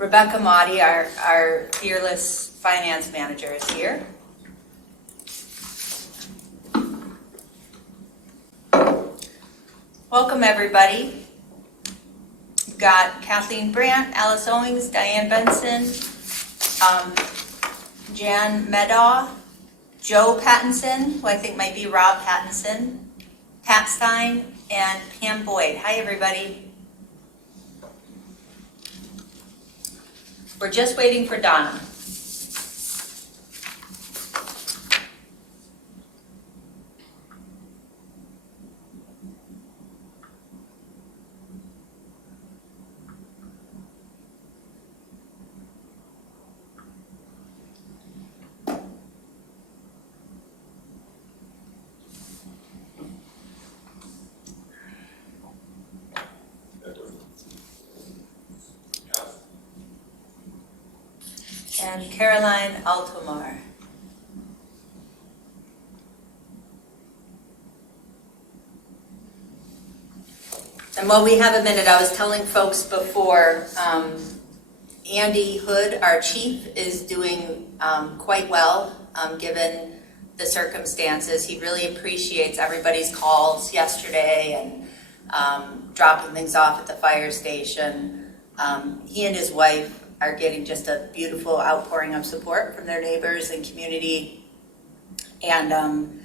Rebecca Motti, our fearless finance manager, is here. Welcome, everybody. We've got Kathleen Brandt, Alice Owings, Diane Benson, Jan Medaw, Joe Pattinson, who I think might be Rob Pattinson, Pat Stein, and Pam Boyd. Hi, everybody. We're just waiting for Donna. And Caroline Altomar. And while we have a minute, I was telling folks before, Andy Hood, our chief, is doing quite well given the circumstances. He really appreciates everybody's calls yesterday and dropping things off at the fire station. He and his wife are getting just a beautiful outpouring of support from their neighbors and community. And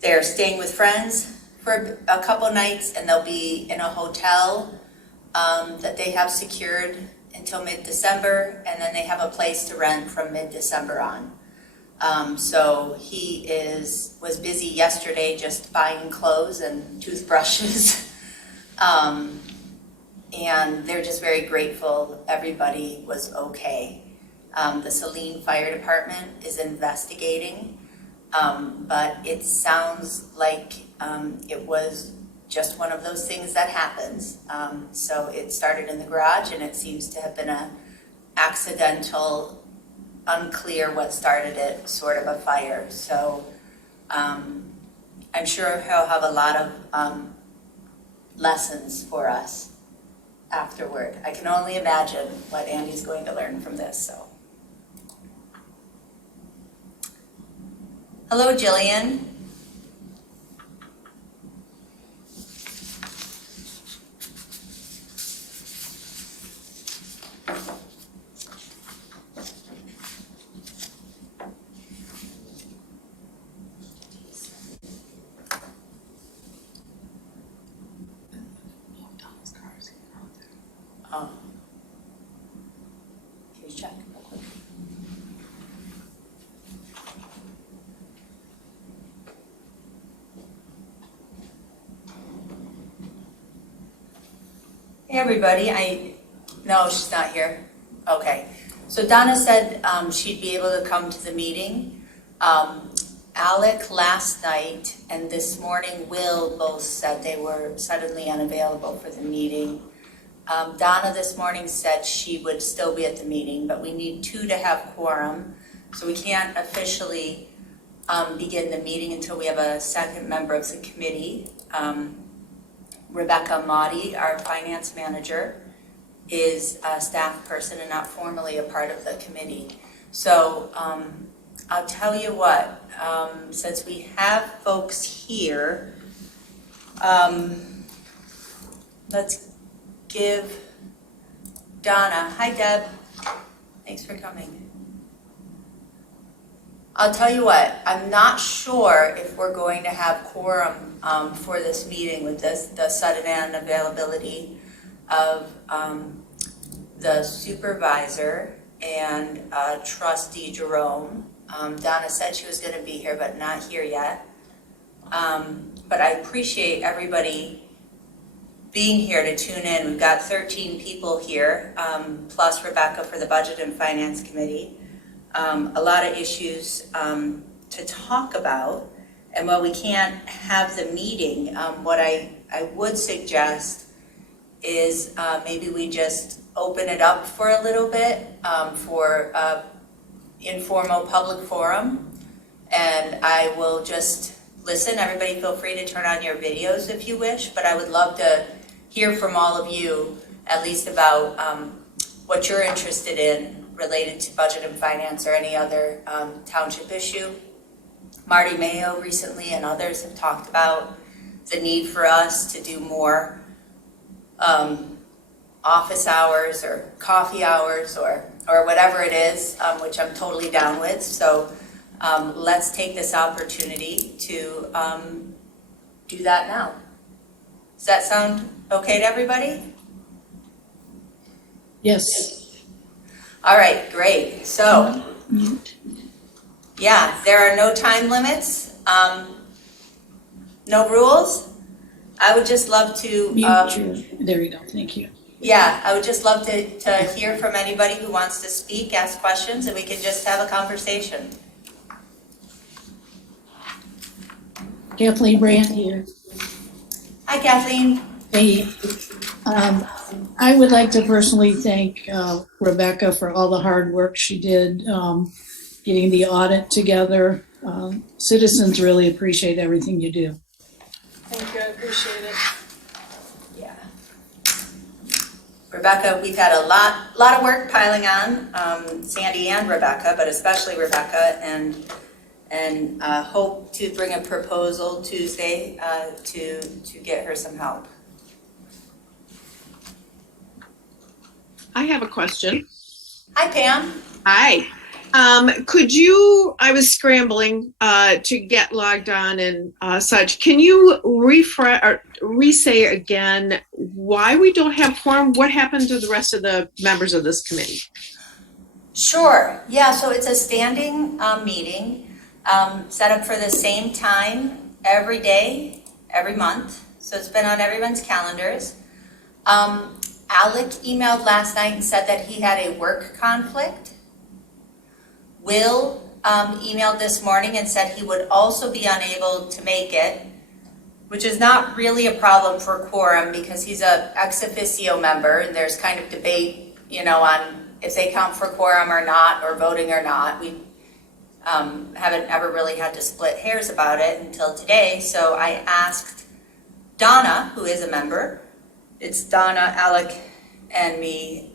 they're staying with friends for a couple nights, and they'll be in a hotel that they have secured until mid-December, and then they have a place to rent from mid-December on. So he was busy yesterday just buying clothes and toothbrushes. And they're just very grateful everybody was okay. The Saline Fire Department is investigating, but it sounds like it was just one of those things that happens. So it started in the garage, and it seems to have been an accidental, unclear what started it, sort of a fire. So I'm sure he'll have a lot of lessons for us afterward. I can only imagine what Andy's going to learn from this. So, hello, Jillian. Can you check real quick? Hey, everybody. No, she's not here. Okay. So Donna said she'd be able to come to the meeting. Alec last night and this morning, Will both said they were suddenly unavailable for the meeting. Donna this morning said she would still be at the meeting, but we need 2 to have quorum, so we can't officially begin the meeting until we have a second member of the committee. Rebecca Motti, our finance manager, is a staff person and not formally a part of the committee. So I'll tell you what, since we have folks here, let's give Donna, hi Deb, thanks for coming. I'll tell you what, I'm not sure if we're going to have quorum for this meeting with the sudden unavailability of the supervisor and trustee Jerome. Donna said she was going to be here, but not here yet. But I appreciate everybody being here to tune in. We've got 13 people here, plus Rebecca for the Budget and Finance Committee. A lot of issues to talk about. And while we can't have the meeting, what I would suggest is maybe we just open it up for a little bit for informal public forum. And I will just listen. Everybody feel free to turn on your videos if you wish, but I would love to hear from all of you at least about what you're interested in related to budget and finance or any other township issue. Marty Mayo recently and others have talked about the need for us to do more office hours or coffee hours or whatever it is, which I'm totally down with. So let's take this opportunity to do that now. Does that sound okay to everybody? Yes. All right, great. So, yeah, there are no time limits, no rules. I would just love to. There you go. Thank you. Yeah, I would just love to hear from anybody who wants to speak, ask questions, and we can just have a conversation. Kathleen Brandt here. Hi, Kathleen. Hey, I would like to personally thank Rebecca for all the hard work she did getting the audit together. Citizens really appreciate everything you do. Thank you, I appreciate it. Yeah. Rebecca, we've had a lot of work piling on, Sandy and Rebecca, but especially Rebecca, and hope to bring a proposal Tuesday to get her some help. I have a question. Hi, Pam. Hi. I was scrambling to get logged on and such. Can you re-say again why we don't have quorum? What happened to the rest of the members of this committee? Sure. Yeah, so it's a standing meeting set up for the same time every day, every month. So it's been on everyone's calendars. Alec emailed last night and said that he had a work conflict. Will emailed this morning and said he would also be unable to make it, which is not really a problem for quorum because he's a ex officio member and there's kind of debate, on if they count for quorum or not, or voting or not. We haven't ever really had to split hairs about it until today. So I asked Donna, who is a member. It's Donna, Alec, and me,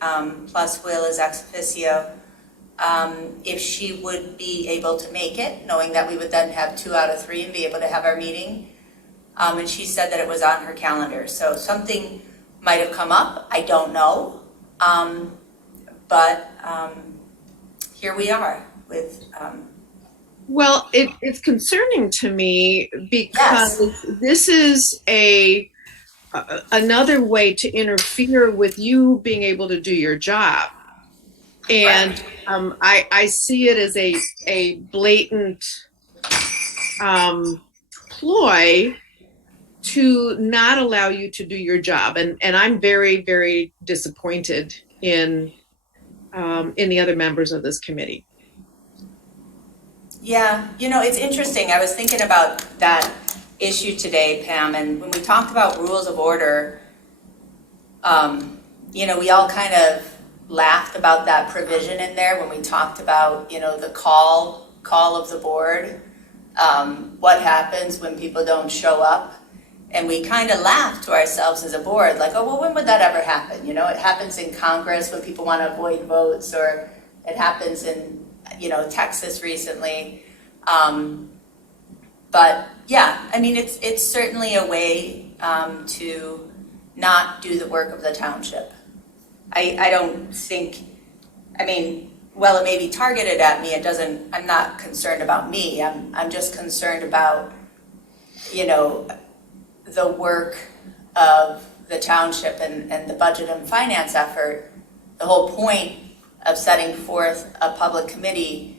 plus Will is ex officio, if she would be able to make it, knowing that we would then have 2 out of 3 and be able to have our meeting. And she said that it was on her calendar. So something might have come up, I don't know. But here we are with... Well, it's concerning to me because this is another way to interfere with you being able to do your job. And I see it as a blatant ploy to not allow you to do your job. And I'm very, very disappointed in the other members of this committee. Yeah, it's interesting. I was thinking about that issue today, Pam, and when we talked about rules of order, we all kind of laughed about that provision in there when we talked about, the call of the board, what happens when people don't show up. And we kind of laughed to ourselves as a board, like, oh, well, when would that ever happen? It happens in Congress when people want to avoid votes, or it happens in, Texas recently. But yeah, I mean, it's certainly a way to not do the work of the township. I don't think, well, it may be targeted at me. I'm not concerned about me. I'm just concerned about, the work of the township and the budget and finance effort. The whole point of setting forth a public committee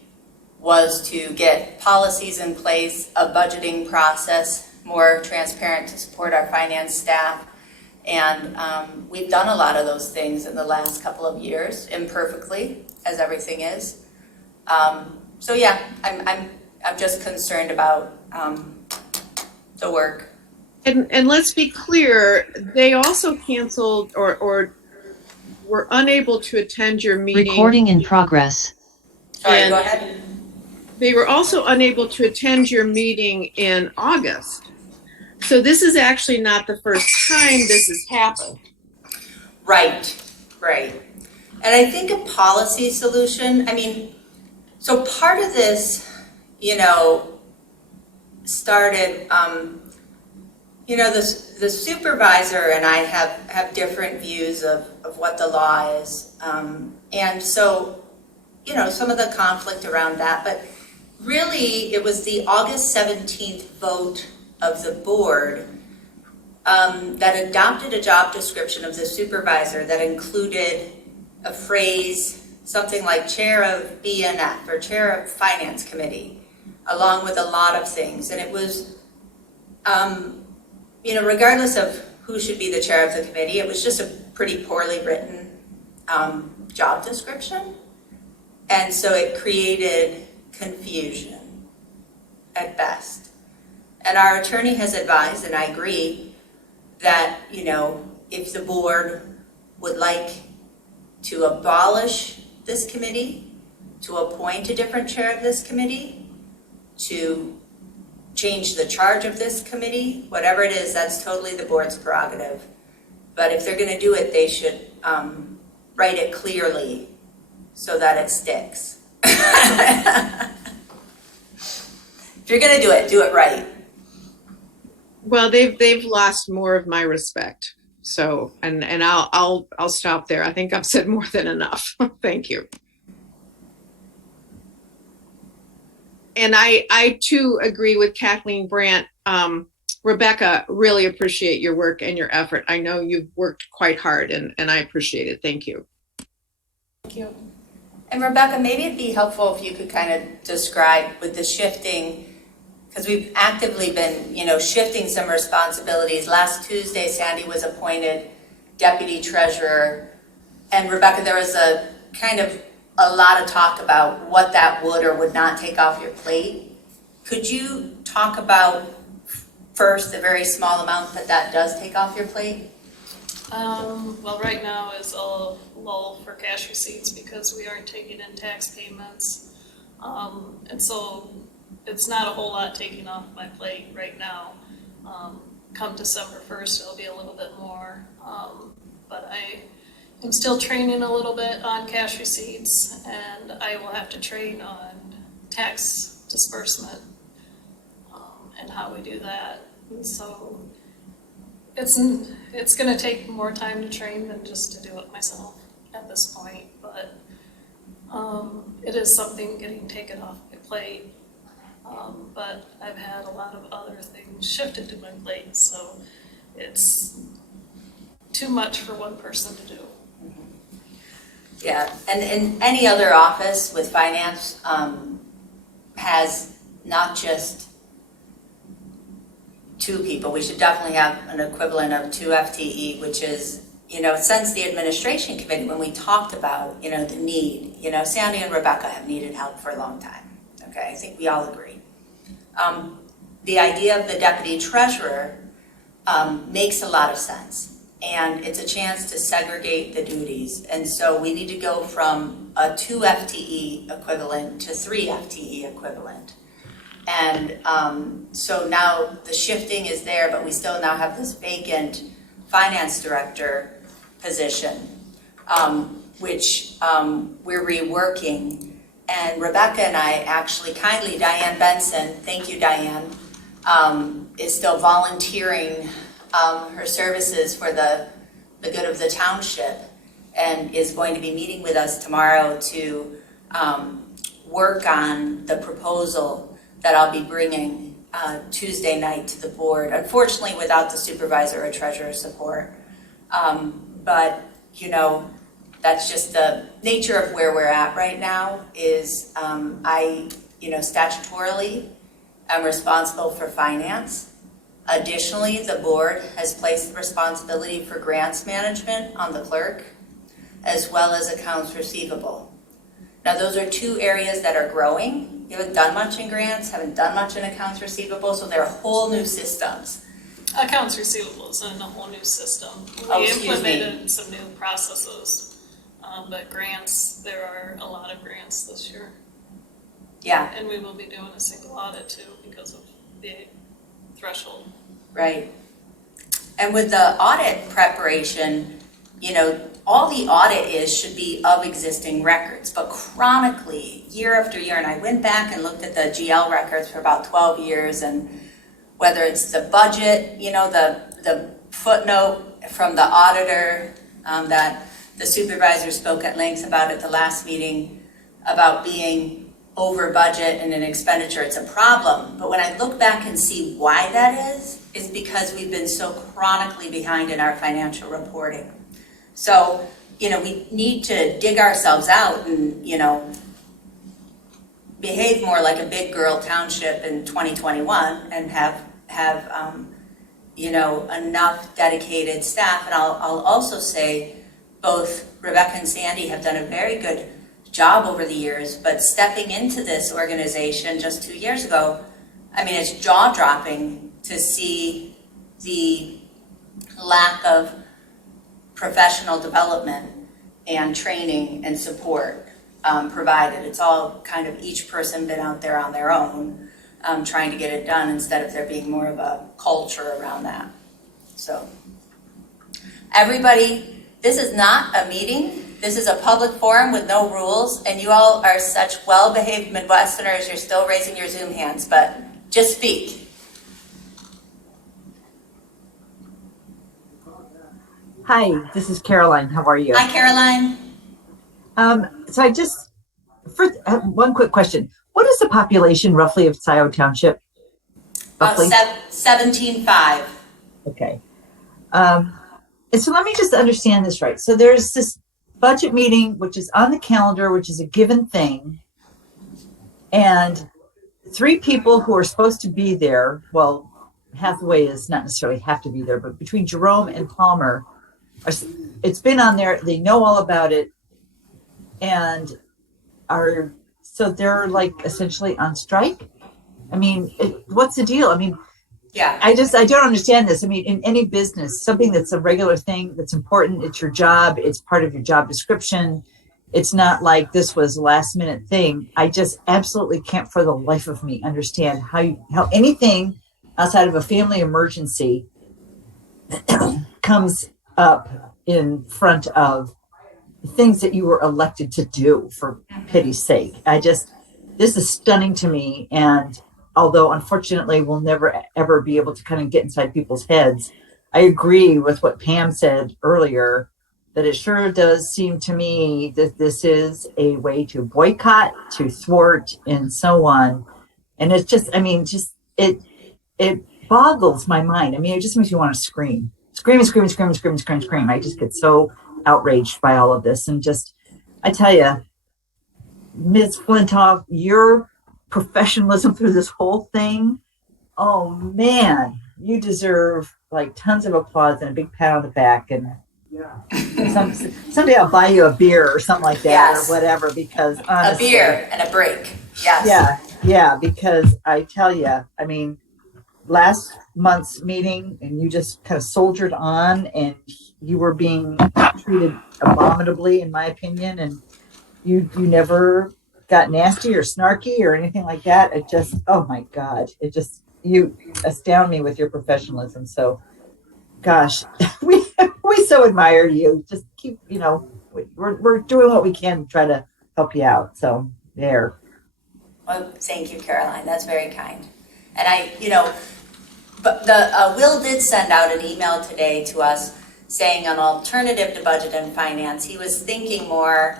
was to get policies in place, a budgeting process more transparent to support our finance staff. And we've done a lot of those things in the last couple of years, imperfectly, as everything is. So yeah, I'm just concerned about the work. And let's be clear, they also canceled or were unable to attend your meeting. Recording in progress. Sorry, go ahead. They were also unable to attend your meeting in August. So this is actually not the first time this has happened. Right. And I think a policy solution, I mean, so part of this, started, the supervisor and I have different views of what the law is. And so, some of the conflict around that, but really it was the August 17th vote of the board that adopted a job description of the supervisor that included a phrase, something like chair of BNF or chair of finance committee, along with a lot of things. And it was, regardless of who should be the chair of the committee, it was just a pretty poorly written job description. And so it created confusion at best. And our attorney has advised, and I agree, that, if the board would like to abolish this committee, to appoint a different chair of this committee, to change the charge of this committee, whatever it is, that's totally the board's prerogative. But if they're going to do it, they should write it clearly so that it sticks. If you're going to do it right. Well, they've lost more of my respect. So, and I'll stop there. I think I've said more than enough. Thank you. And I too agree with Kathleen Brandt. Rebecca, really appreciate your work and your effort. I know you've worked quite hard and I appreciate it. Thank you. Thank you. And Rebecca, maybe it'd be helpful if you could kind of describe with the shifting, because we've actively been, shifting some responsibilities. Last Tuesday, Sandy was appointed deputy treasurer. And Rebecca, there was a lot of talk about what that would or would not take off your plate. Could you talk about first the very small amount that does take off your plate? Well, right now is a lull for cash receipts because we aren't taking in tax payments. And so it's not a whole lot taking off my plate right now. Come December 1st, it'll be a little bit more. But I am still training a little bit on cash receipts, and I will have to train on tax disbursement and how we do that. And so it's going to take more time to train than just to do it myself at this point, but it is something getting taken off my plate. But I've had a lot of other things shifted to my plate, so it's too much for one person to do. Yeah, and in any other office with finance has not just 2 people. We should definitely have an equivalent of 2 FTE, which is, since the administration committee, when we talked about, the need, Sandy and Rebecca have needed help for a long time. Okay, I think we all agree. The idea of the deputy treasurer makes a lot of sense. And it's a chance to segregate the duties. And so we need to go from a 2 FTE equivalent to 3 FTE equivalent. And so now the shifting is there, but we still now have this vacant finance director position, which we're reworking. And Rebecca and I actually kindly, Diane Benson, thank you, Diane, is still volunteering her services for the good of the township, and is going to be meeting with us tomorrow to work on the proposal that I'll be bringing Tuesday night to the board, unfortunately without the supervisor or treasurer support. But, that's just the nature of where we're at right now is statutorily, I'm responsible for finance. Additionally, the board has placed the responsibility for grants management on the clerk, as well as accounts receivable. Now, those are 2 areas that are growing. You haven't done much in grants, haven't done much in accounts receivable, so they're whole new systems. Accounts receivable is in a whole new system. We implemented some new processes, but grants, there are a lot of grants this year. Yeah. And we will be doing a single audit too because of the threshold. Right. And with the audit preparation, all the audit should be of existing records, but chronically, year after year, and I went back and looked at the GL records for about 12 years, and whether it's the budget, the footnote from the auditor that the supervisor spoke at length about at the last meeting about being over budget and an expenditure, it's a problem. But when I look back and see why that is because we've been so chronically behind in our financial reporting. So, we need to dig ourselves out and, behave more like a big girl township in 2021 and have enough dedicated staff. And I'll also say both Rebecca and Sandy have done a very good job over the years, but stepping into this organization just 2 years ago, it's jaw-dropping to see the lack of professional development and training and support provided. It's all kind of each person been out there on their own trying to get it done instead of there being more of a culture around that. So everybody, this is not a meeting. This is a public forum with no rules, and you all are such well-behaved Midwesterners. You're still raising your Zoom hands, but just speak. Hi, this is Caroline. How are you? Hi, Caroline. So I just, first, I have one quick question. What is the population roughly of Scio Township? Roughly? 17.5. Okay. And so let me just understand this right. So there's this budget meeting, which is on the calendar, which is a given thing. And 3 people who are supposed to be there, well, Hathaway is not necessarily have to be there, but between Jerome and Palmer, it's been on there. They know all about it. And so they're like essentially on strike. What's the deal? Yeah. I don't understand this. In any business, something that's a regular thing that's important, it's your job, it's part of your job description. It's not like this was a last minute thing. I just absolutely can't for the life of me understand how anything outside of a family emergency comes up in front of things that you were elected to do, for pity's sake. This is stunning to me. And although unfortunately we'll never ever be able to kind of get inside people's heads, I agree with what Pam said earlier, that it sure does seem to me that this is a way to boycott, to thwart, and so on. And it's just, it boggles my mind. It just makes you want to scream. Scream. I just get so outraged by all of this. And just, I tell you, Ms. Flintoff, your professionalism through this whole thing, oh man, you deserve like tons of applause and a big pat on the back. And someday I'll buy you a beer or something like that. Yes. Or whatever, because honestly, a beer and a break. Yes. Yeah, because I tell you, last month's meeting, and you just kind of soldiered on, and you were being treated abominably, in my opinion, and you never got nasty or snarky or anything like that. It just, oh my God, you astound me with your professionalism. So, gosh, we so admire you. Just keep, we're doing what we can to try to help you out. So there. Well, thank you, Caroline. That's very kind. And but Will did send out an email today to us saying an alternative to budget and finance. He was thinking more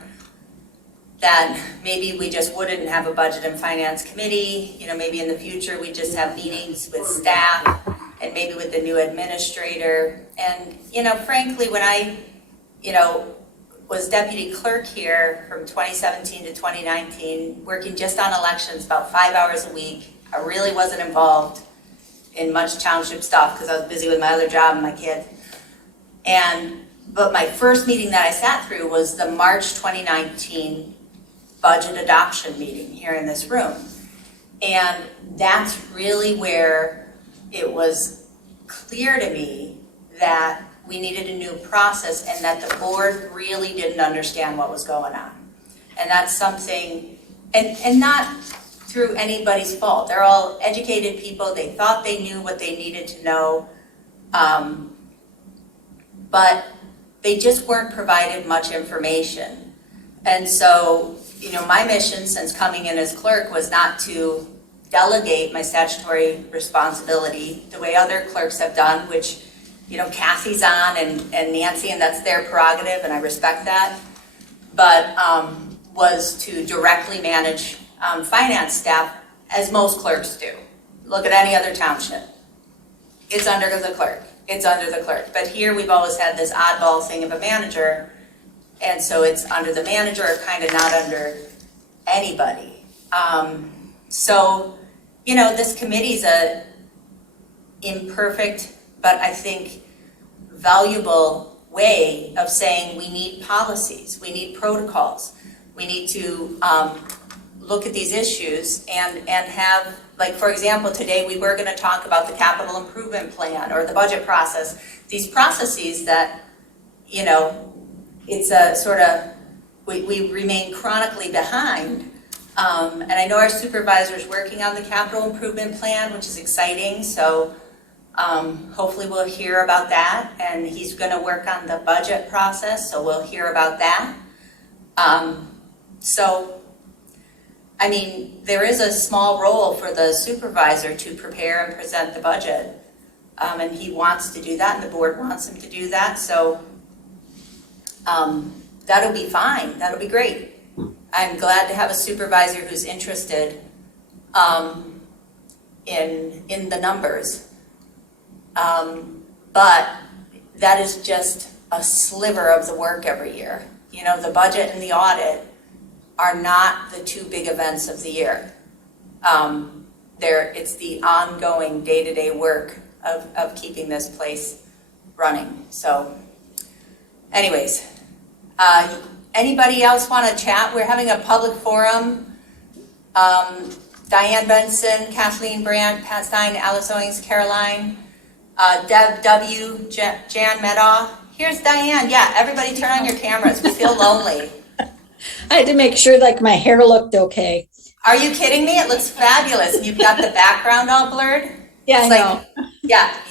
that maybe we just wouldn't have a budget and finance committee. Maybe in the future we just have meetings with staff and maybe with the new administrator. And, frankly, when I, was deputy clerk here from 2017 to 2019, working just on elections about 5 hours a week, I really wasn't involved in much township stuff because I was busy with my other job and my kids. But my first meeting that I sat through was the March 2019 budget adoption meeting here in this room. And that's really where it was clear to me that we needed a new process and that the board really didn't understand what was going on. And that's something, and not through anybody's fault. They're all educated people. They thought they knew what they needed to know. But they just weren't provided much information. And so, my mission since coming in as clerk was not to delegate my statutory responsibility the way other clerks have done, which, Kathy's on and Nancy, and that's their prerogative, and I respect that, but was to directly manage finance staff, as most clerks do. Look at any other township. It's under the clerk. It's under the clerk. But here we've always had this oddball thing of a manager, and so it's under the manager, or kind of not under anybody. So, this committee's a imperfect, but I think valuable way of saying we need policies, we need protocols, we need to look at these issues and have, like, for example, today we were going to talk about the capital improvement plan or the budget process, these processes that, it's a sort of, we remain chronically behind. And I know our supervisor's working on the capital improvement plan, which is exciting, so hopefully we'll hear about that, and he's going to work on the budget process, so we'll hear about that. So, I mean, there is a small role for the supervisor to prepare and present the budget, and he wants to do that, and the board wants him to do that, so that'll be fine, that'll be great. I'm glad to have a supervisor who's interested in the numbers. But that is just a sliver of the work every year. The budget and the audit are not the two big events of the year. It's the ongoing day-to-day work of keeping this place running. So anyways, anybody else want to chat? We're having a public forum. Diane Benson, Kathleen Brandt, Pat Stein, Alice Owings, Caroline, Deb W, Jan Medaw. Here's Diane. Yeah, everybody turn on your cameras. We feel lonely. I had to make sure like my hair looked okay. Are you kidding me? It looks fabulous. And you've got the background all blurred. Yeah, It's I know.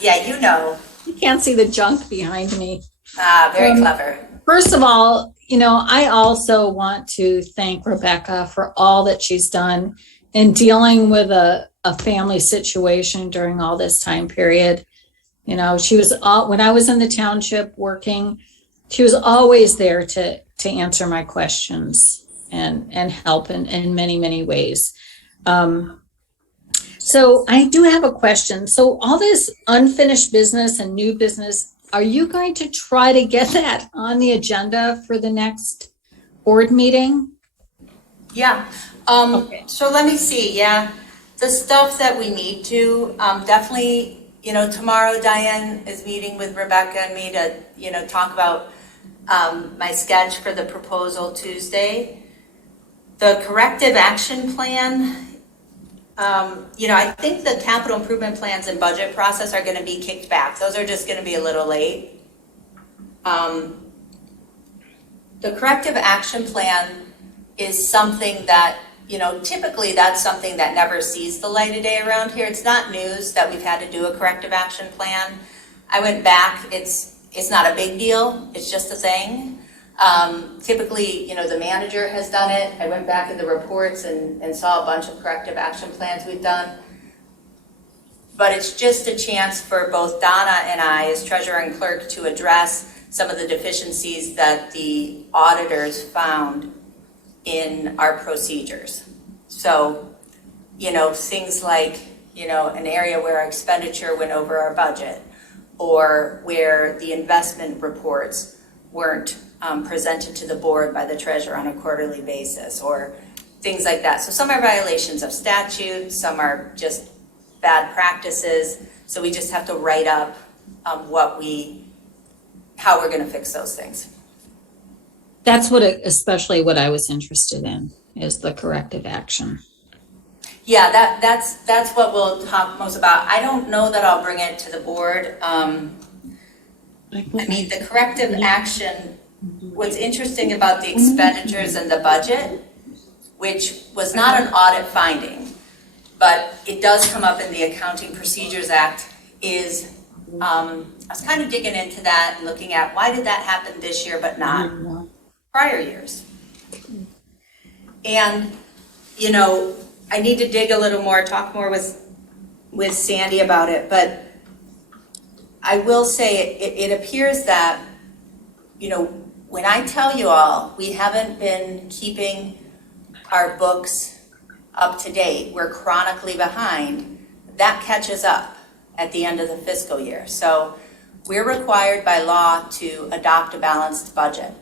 Yeah, you know. You can't see the junk behind me. Very clever. First of all, I also want to thank Rebecca for all that she's done in dealing with a family situation during all this time period. She was when I was in the township working, she was always there to answer my questions and help in many, many ways. So I do have a question. So all this unfinished business and new business, are you going to try to get that on the agenda for the next board meeting? Yeah. Okay. So let me see. Yeah. The stuff that we need to, definitely, tomorrow Diane is meeting with Rebecca and me to, talk about my sketch for the proposal Tuesday. The corrective action plan, I think the capital improvement plans and budget process are going to be kicked back. Those are just going to be a little late. The corrective action plan is something that, typically that's something that never sees the light of day around here. It's not news that we've had to do a corrective action plan. I went back, it's not a big deal, it's just a thing. Typically, the manager has done it. I went back in the reports and saw a bunch of corrective action plans we've done. But it's just a chance for both Donna and I as treasurer and clerk to address some of the deficiencies that the auditors found in our procedures. So, things like, an area where our expenditure went over our budget, or where the investment reports weren't presented to the board by the treasurer on a quarterly basis, or things like that. So some are violations of statute, some are just bad practices. So we just have to write up how we're going to fix those things. That's especially what I was interested in, is the corrective action. Yeah, that's what we'll talk most about. I don't know that I'll bring it to the board. The corrective action, what's interesting about the expenditures and the budget, which was not an audit finding, but it does come up in the Accounting Procedures Act, is I was kind of digging into that and looking at why did that happen this year but not prior years. And, you know, I need to dig a little more, talk more with Sandy about it, but I will say it appears that, you know, when I tell you all, we haven't been keeping our books up to date, we're chronically behind, that catches up at the end of the fiscal year. So we're required by law to adopt a balanced budget.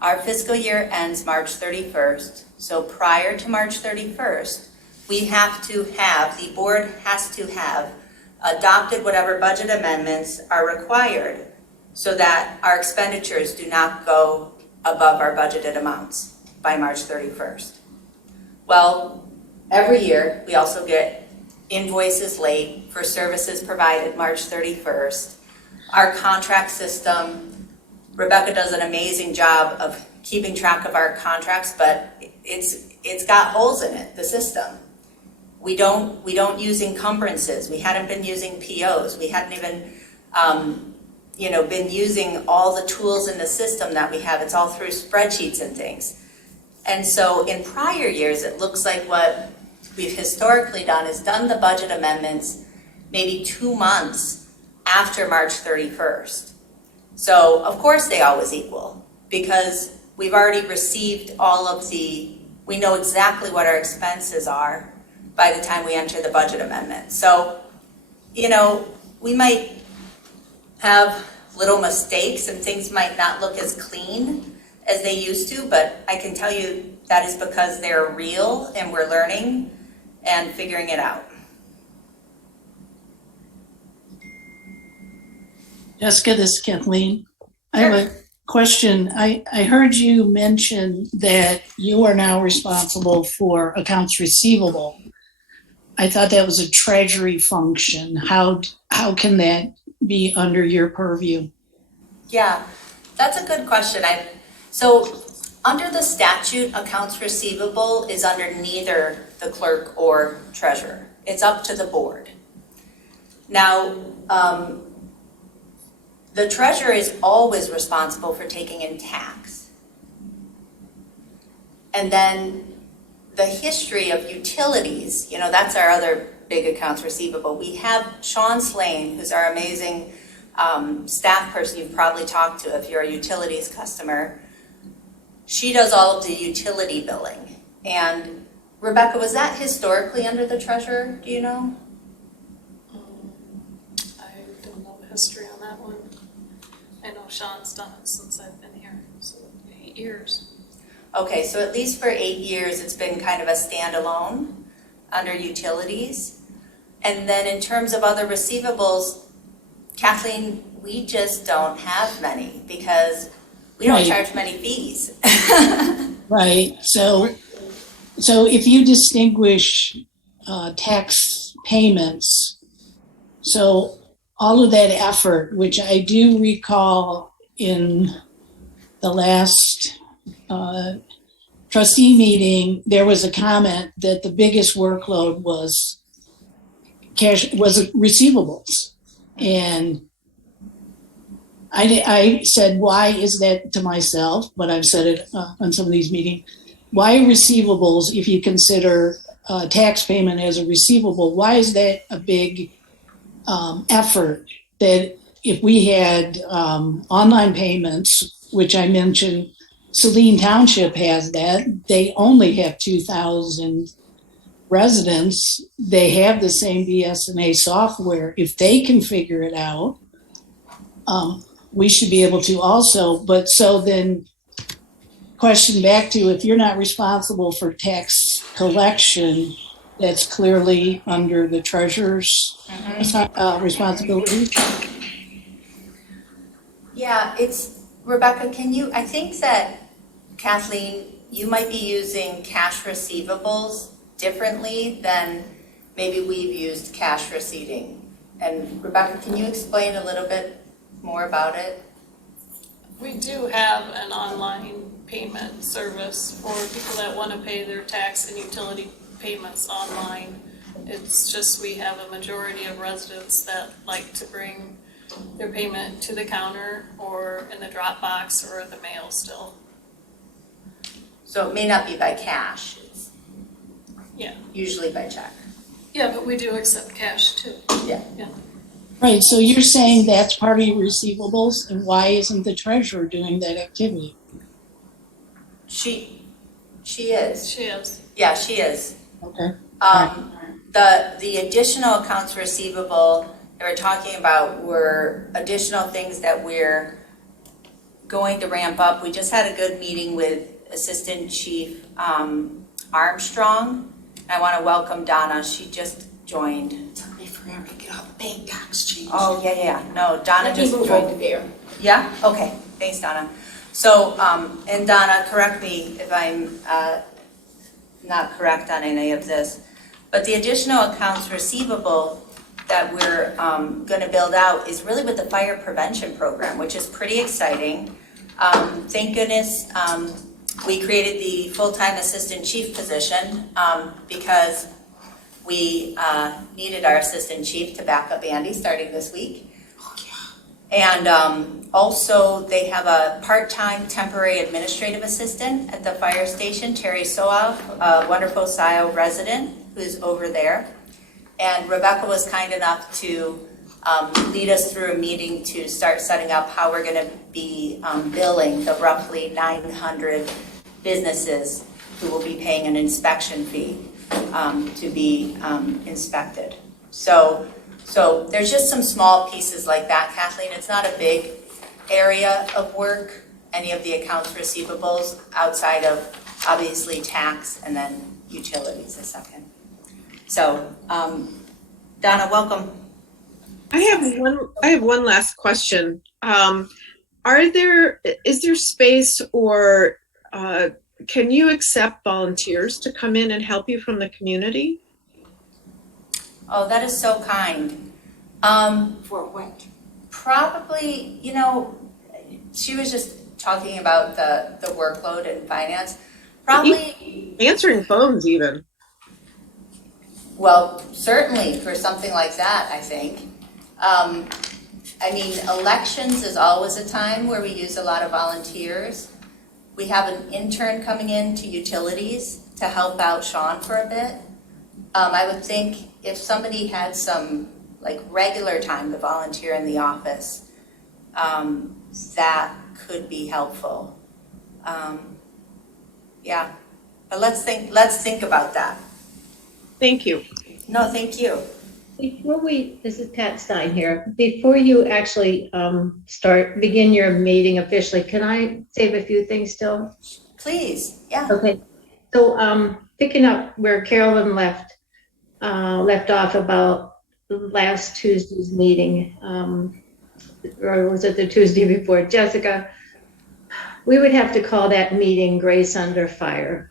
Our fiscal year ends March 31st, so prior to March 31st, the board has to have adopted whatever budget amendments are required so that our expenditures do not go above our budgeted amounts by March 31st. Well, every year we also get invoices late for services provided March 31st. Our contract system, Rebecca does an amazing job of keeping track of our contracts, but it's got holes in it, the system. We don't use encumbrances. We hadn't been using POs. We hadn't even been using all the tools in the system that we have. It's all through spreadsheets and things. And so in prior years, it looks like what we've historically done is done the budget amendments maybe 2 months after March 31st. So of course they always equal because we've already received we know exactly what our expenses are by the time we enter the budget amendment. So, you know, we might have little mistakes and things might not look as clean as they used to, but I can tell you that is because they're real and we're learning and figuring it out. Jessica, this is Kathleen. I have a question. I heard you mention that you are now responsible for accounts receivable. I thought that was a treasury function. How can that be under your purview? Yeah, that's a good question. So under the statute, accounts receivable is under neither the clerk or treasurer. It's up to the board. Now, the treasurer is always responsible for taking in tax. And then the history of utilities, you know, that's our other big accounts receivable. We have Sean Slane, who's our amazing staff person you've probably talked to if you're a utilities customer. She does all of the utility billing. And Rebecca, was that historically under the treasurer? Do you know? I don't know the history on that one. I know Sean's done it since I've been here, so 8 years. Okay, so at least for 8 years, it's been kind of a standalone under utilities. And then in terms of other receivables, Kathleen, we just don't have many because we don't charge many fees. Right. So if you distinguish tax payments, so all of that effort, which I do recall in the last trustee meeting, there was a comment that the biggest workload was receivables. And I said, why is that to myself? But I've said it on some of these meetings. Why receivables, if you consider tax payment as a receivable, why is that a big effort? That if we had online payments, which I mentioned, Saline Township has that. They only have 2,000 residents. They have the same BSNA software. If they can figure it out, we should be able to also. But so then, question back to, if you're not responsible for tax collection, that's clearly under the treasurer's responsibility. Yeah, Rebecca, I think that, Kathleen, you might be using cash receivables differently than maybe we've used cash receipting. And Rebecca, can you explain a little bit more about it? We do have an online payment service for people that want to pay their tax and utility payments online. It's just we have a majority of residents that like to bring their payment to the counter or in the drop box or the mail still. So it may not be by cash, it's Yeah. usually by check. Yeah, but we do accept cash too. Yeah. Right, so you're saying that's part of your receivables, and why isn't the treasurer doing that activity? She is. She is. Yeah, she is. Okay. The additional accounts receivable that we're talking about were additional things that we're going to ramp up. We just had a good meeting with Assistant Chief Armstrong. I want to welcome Donna. She just joined. It took me forever to get all the bank docs changed. Oh, yeah. No, Donna Let me just move joined. over there. Yeah? Okay. Thanks, Donna. So, and Donna, correct me if I'm not correct on any of this, but the additional accounts receivable that we're going to build out is really with the fire prevention program, which is pretty exciting. Thank goodness we created the full-time assistant chief position because we needed our assistant chief to back up Andy starting this week. And also, they have a part-time temporary administrative assistant at the fire station, Terry Soav, a wonderful Scio resident who's over there. And Rebecca was kind enough to lead us through a meeting to start setting up how we're going to be billing the roughly 900 businesses who will be paying an inspection fee to be inspected. So there's just some small pieces like that, Kathleen. It's not a big area of work, any of the accounts receivables outside of obviously tax and then utilities a second. So, Donna, welcome. I have one last question. Is there space or can you accept volunteers to come in and help you from the community? Oh, that is so kind. For what? Probably, she was just talking about the workload and finance. Probably, Answering phones even. well, certainly for something like that, I think. I mean, elections is always a time where we use a lot of volunteers. We have an intern coming in to utilities to help out Sean for a bit. I would think if somebody had some like regular time to volunteer in the office, that could be helpful. Yeah, but let's think about that. Thank you. No, thank you. This is Pat Stein here. Before you actually begin your meeting officially, can I save a few things still? Please, yeah. Okay. So picking up where Carolyn left off about last Tuesday's meeting, or was it the Tuesday before? Jessica, we would have to call that meeting Grace Under Fire.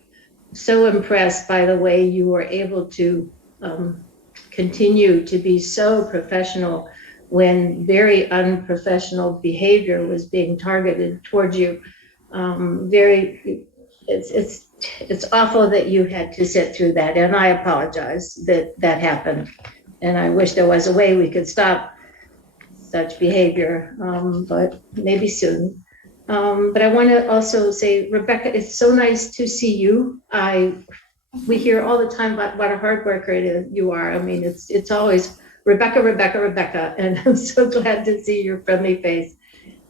So impressed by the way you were able to continue to be so professional when very unprofessional behavior was being targeted towards you. It's awful that you had to sit through that, and I apologize that happened. And I wish there was a way we could stop such behavior, but maybe soon. But I want to also say, Rebecca, it's so nice to see you. We hear all the time about what a hard worker you are. I mean, it's always Rebecca, Rebecca, Rebecca, and I'm so glad to see your friendly face.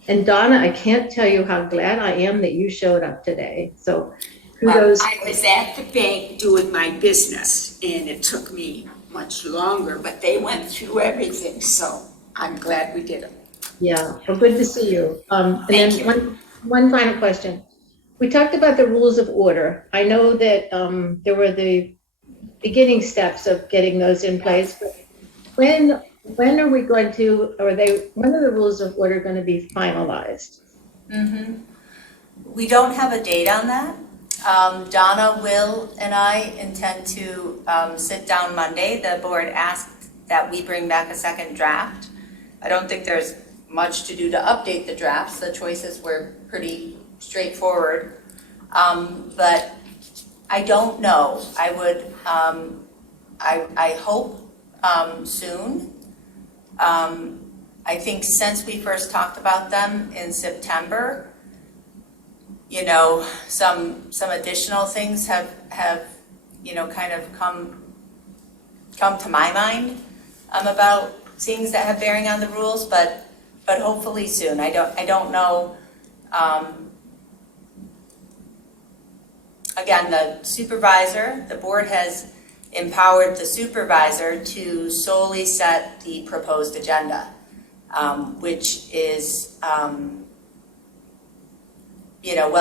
And Donna, I can't tell you how glad I am that you showed up today. So kudos. Well, I was at the bank doing my business, and it took me much longer, but they went through everything, so I'm glad we did it. Yeah, well, good to see you. And Thank then you. one final question. We talked about the rules of order. I know that there were the beginning steps of getting those in place, but when are we going to, when are the rules of order going to be finalized? Mm-hmm. We don't have a date on that. Donna, Will, and I intend to sit down Monday. The board asked that we bring back a second draft. I don't think there's much to do to update the drafts. The choices were pretty straightforward. But I don't know. I would, I hope soon. I think since we first talked about them in September, some additional things have kind of come to my mind about things that have bearing on the rules, but hopefully soon. I don't know. Again, the board has empowered the supervisor to solely set the proposed agenda, which is, well,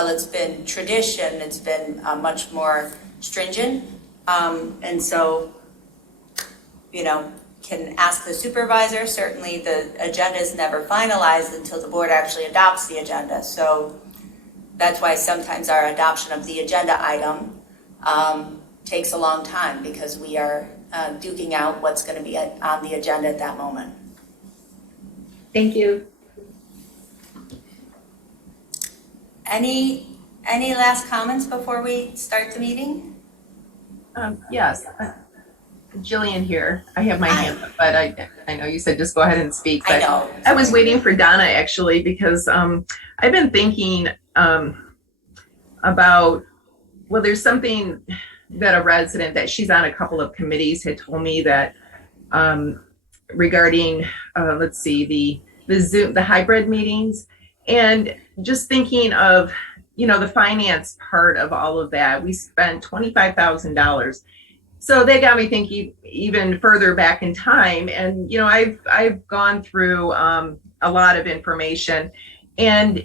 it's been tradition, it's been much more stringent. And so, can ask the supervisor. Certainly the agenda is never finalized until the board actually adopts the agenda. So that's why sometimes our adoption of the agenda item takes a long time, because we are duking out what's going to be on the agenda at that moment. Thank you. Any last comments before we start the meeting? Yes, Jillian here. I have my Hi. hand up, but I know you said just go ahead and speak. I But know. I was waiting for Donna actually, because I've been thinking about, well, there's something that a resident that she's on a couple of committees had told me that regarding let's see, the Zoom, the hybrid meetings, and just thinking of the finance part of all of that. We spent $25,000. So they got me thinking even further back in time. And, I've gone through a lot of information, and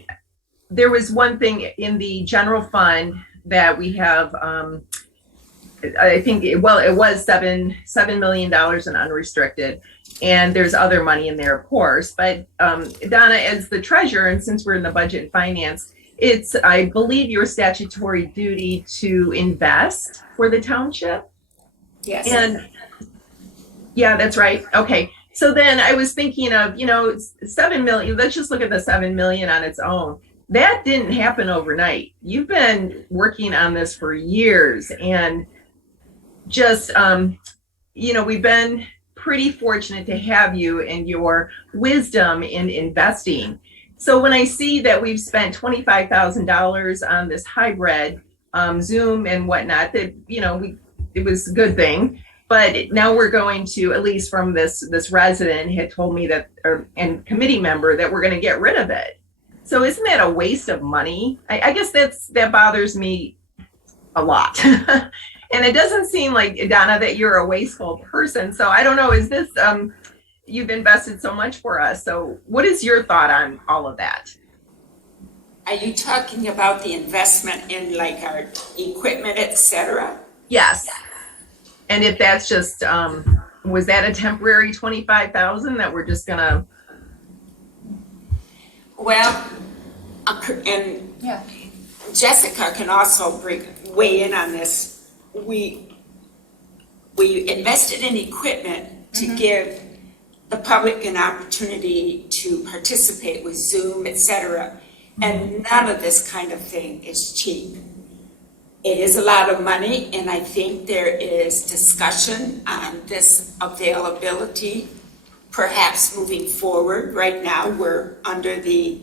there was one thing in the general fund that we have, I think, it was $7 million in unrestricted, and there's other money in there, of course. But Donna, as the treasurer, and since we're in the budget and finance, it's, I believe, your statutory duty to invest for the township. Yes. And yeah, that's right. Okay. So then I was thinking of, 7 million, let's just look at the 7 million on its own. That didn't happen overnight. You've been working on this for years, and just, we've been pretty fortunate to have you and your wisdom in investing. So when I see that we've spent $25,000 on this hybrid Zoom and whatnot, that, it was a good thing. But now we're going to, at least from this resident had told me that, and committee member, that we're going to get rid of it. So isn't that a waste of money? I guess that bothers me a lot. And it doesn't seem like, Donna, that you're a wasteful person. So I don't know, is this, you've invested so much for us. So what is your thought on all of that? Are you talking about the investment in like our equipment, et cetera? Yes. And if that's just, was that a temporary 25,000 that we're just gonna? Well, and Yeah. Jessica can also weigh in on this. We invested in equipment to give the public an opportunity to participate with Zoom, et cetera. And none of this kind of thing is cheap. It is a lot of money, and I think there is discussion on this availability, perhaps moving forward. Right now, we're under the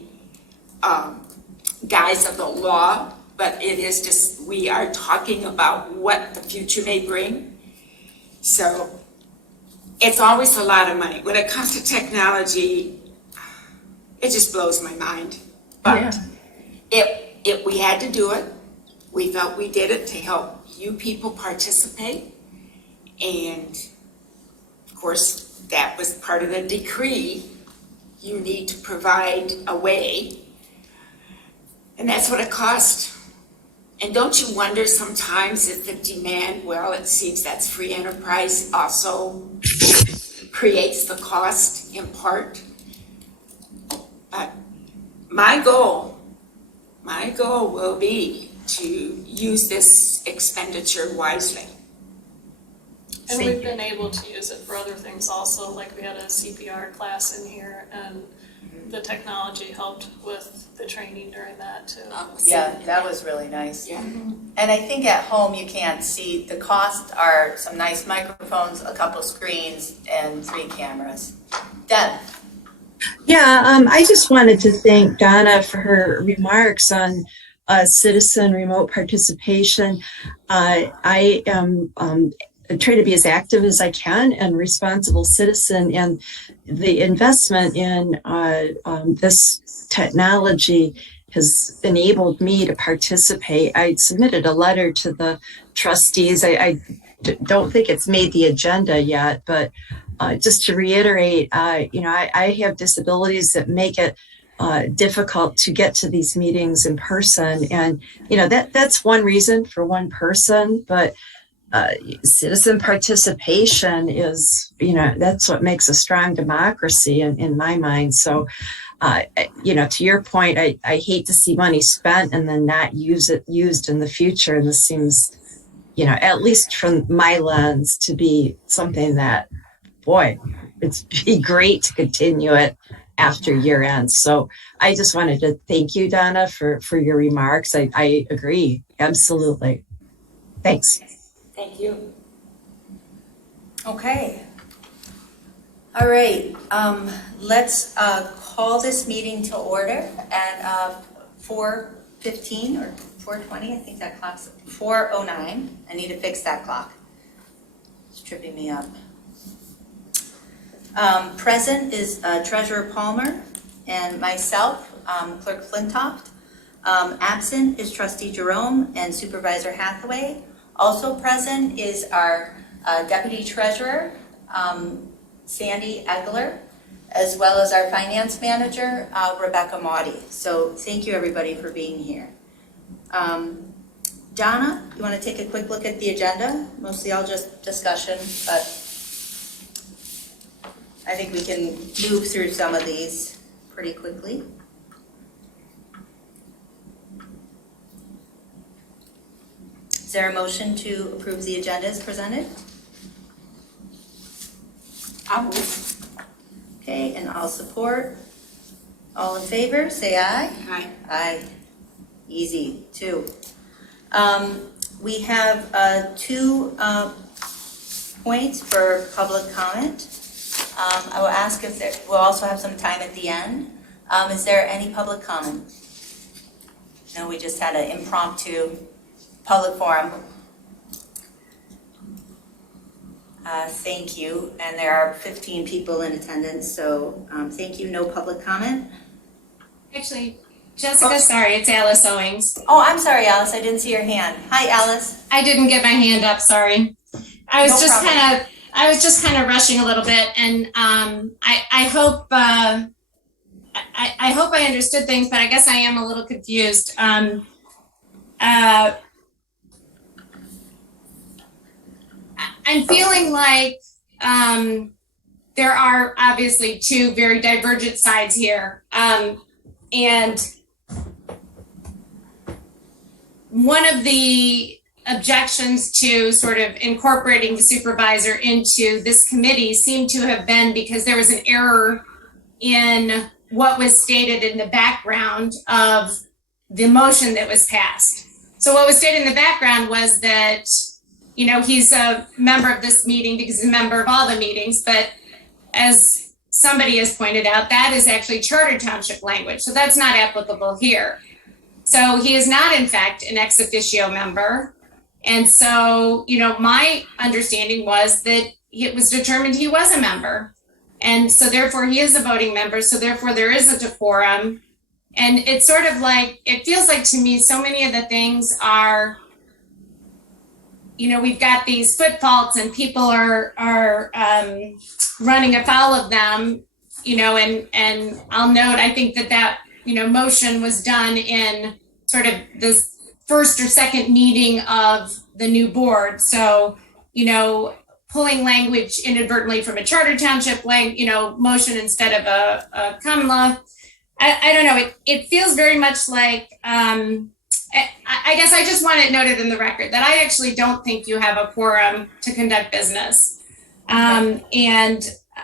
guise of the law, but it is just, we are talking about what the future may bring. So it's always a lot of money. When it comes to technology, it just blows my mind. But if we had to do it, we felt we did it to help you people participate. And of course, that was part of the decree. You need to provide a way. And that's what it cost. And don't you wonder sometimes if the demand, well, it seems that's free enterprise also creates the cost in part. But my goal will be to use this expenditure wisely. And we've been able to use it for other things also, like we had a CPR class in here, and the technology helped with the training during that too. Yeah, that was really nice. Yeah. And I think at home you can't see, the cost are some nice microphones, a couple screens, and 3 cameras. Deb? Yeah, I just wanted to thank Donna for her remarks on citizen remote participation. I am trying to be as active as I can and responsible citizen, and the investment in this technology has enabled me to participate. I submitted a letter to the trustees. Don't think it's made the agenda yet, but just to reiterate, I have disabilities that make it difficult to get to these meetings in person, and that's one reason for one person. But citizen participation is, that's what makes a strong democracy in my mind. So, to your point, I hate to see money spent and then not used in the future. And this seems, at least from my lens, to be something that, boy, it'd be great to continue it after year end. So I just wanted to thank you, Donna, for your remarks. I agree. Absolutely. Thanks. Thank you. Okay. All right, let's call this meeting to order at 4:15 or 4:20, I think that clock's 4:09. I need to fix that clock. It's tripping me up. Present is Treasurer Palmer and myself, Clerk Flintoft. Absent is Trustee Jerome and Supervisor Hathaway. Also present is our Deputy Treasurer, Sandy Egler, as well as our Finance Manager, Rebecca Maudie. So thank you, everybody, for being here. Donna, you want to take a quick look at the agenda? Mostly all just discussion, but I think we can move through some of these pretty quickly. Is there a motion to approve the agenda as presented? I'll move. Okay, and I'll support. All in favor, say aye. Aye. Aye. Easy, 2. We have 2 points for public comment. I will ask if we'll also have some time at the end. Is there any public comment? No, we just had an impromptu public forum. Thank you, and there are 15 people in attendance, so thank you. No public comment. Actually, Jessica, sorry, it's Alice Owings. Oh, I'm sorry, Alice. I didn't see your hand. Hi, Alice. I didn't get my hand up. Sorry. I was No problem. just kind of rushing a little bit, and I hope I hope I understood things, but I guess I am a little confused. I'm feeling like there are obviously 2 very divergent sides here, and one of the objections to sort of incorporating the supervisor into this committee seemed to have been because there was an error in what was stated in the background of the motion that was passed. So what was stated in the background was that, he's a member of this meeting because he's a member of all the meetings, but as somebody has pointed out, that is actually charter township language. So that's not applicable here. So he is not, in fact, an ex officio member. And so, my understanding was that it was determined he was a member. And so therefore he is a voting member. So therefore there is a decorum. And it's sort of like, it feels like to me, so many of the things are, we've got these foot faults and people are running afoul of them, and I'll note, I think that motion was done in sort of this first or second meeting of the new board. So, pulling language inadvertently from a charter township motion instead of a common law. I don't know. It feels very much like, I guess I just want it noted in the record that I actually don't think you have a quorum to conduct business. And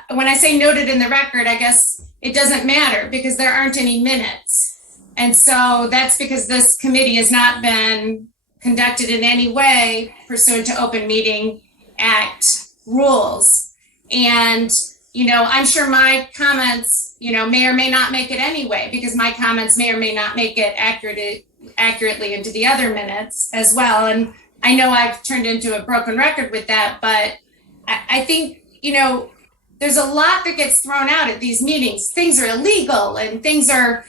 when I say noted in the record, I guess it doesn't matter because there aren't any minutes. And so that's because this committee has not been conducted in any way pursuant to Open Meeting Act rules. And, I'm sure my comments, may or may not make it anyway, because my comments may or may not make it accurately into the other minutes as well. And I know I've turned into a broken record with that, but I think, there's a lot that gets thrown out at these meetings. Things are illegal and things are,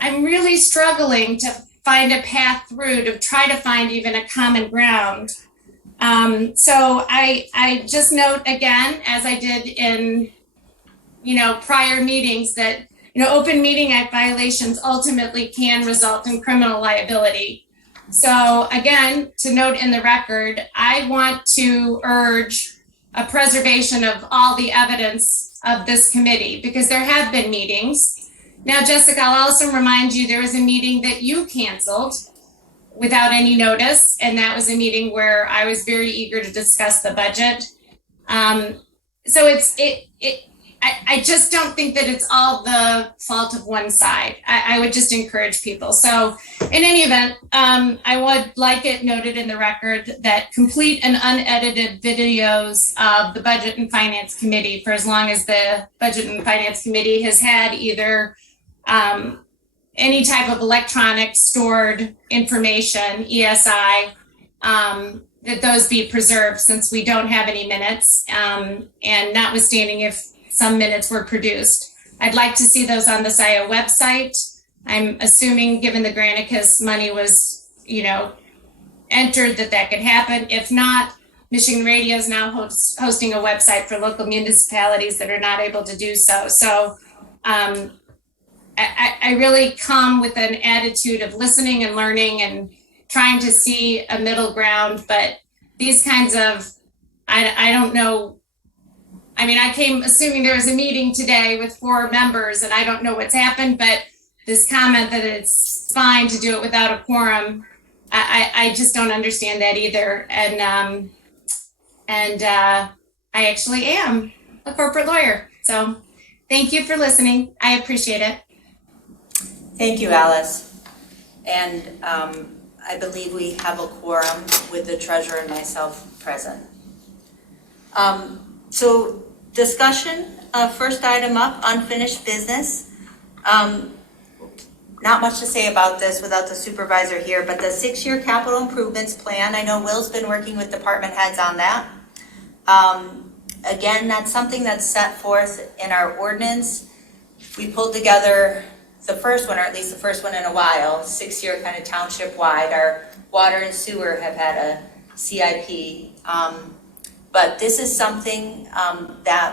I'm really struggling to find a path through to try to find even a common ground. So I just note again, as I did in, prior meetings, that, open meeting act violations ultimately can result in criminal liability. So again, to note in the record, I want to urge a preservation of all the evidence of this committee, because there have been meetings. Now, Jessica, I'll also remind you, there was a meeting that you canceled without any notice, and that was a meeting where I was very eager to discuss the budget. So I just don't think that it's all the fault of one side. I would just encourage people. So in any event, I would like it noted in the record that complete and unedited videos of the Budget and Finance Committee, for as long as the Budget and Finance Committee has had either any type of electronic stored information, ESI, that those be preserved, since we don't have any minutes, and notwithstanding if some minutes were produced. I'd like to see those on the Scio website. I'm assuming, given the Granicus money was, entered, that could happen. If not, Michigan Radio is now hosting a website for local municipalities that are not able to do so. So I really come with an attitude of listening and learning and trying to see a middle ground, but these kinds of, I don't know. I mean, I came assuming there was a meeting today with 4 members, and I don't know what's happened, but this comment that it's fine to do it without a quorum, I just don't understand that either. And I actually am a corporate lawyer. So thank you for listening. I appreciate it. Thank you, Alice. And I believe we have a quorum with the treasurer and myself present. So discussion, first item up, unfinished business. Not much to say about this without the supervisor here, but the 6-year capital improvements plan, I know Will's been working with department heads on that. Again, that's something that's set forth in our ordinance. We pulled together the first one, or at least the first one in a while, 6-year kind of township wide. Our water and sewer have had a CIP. But this is something that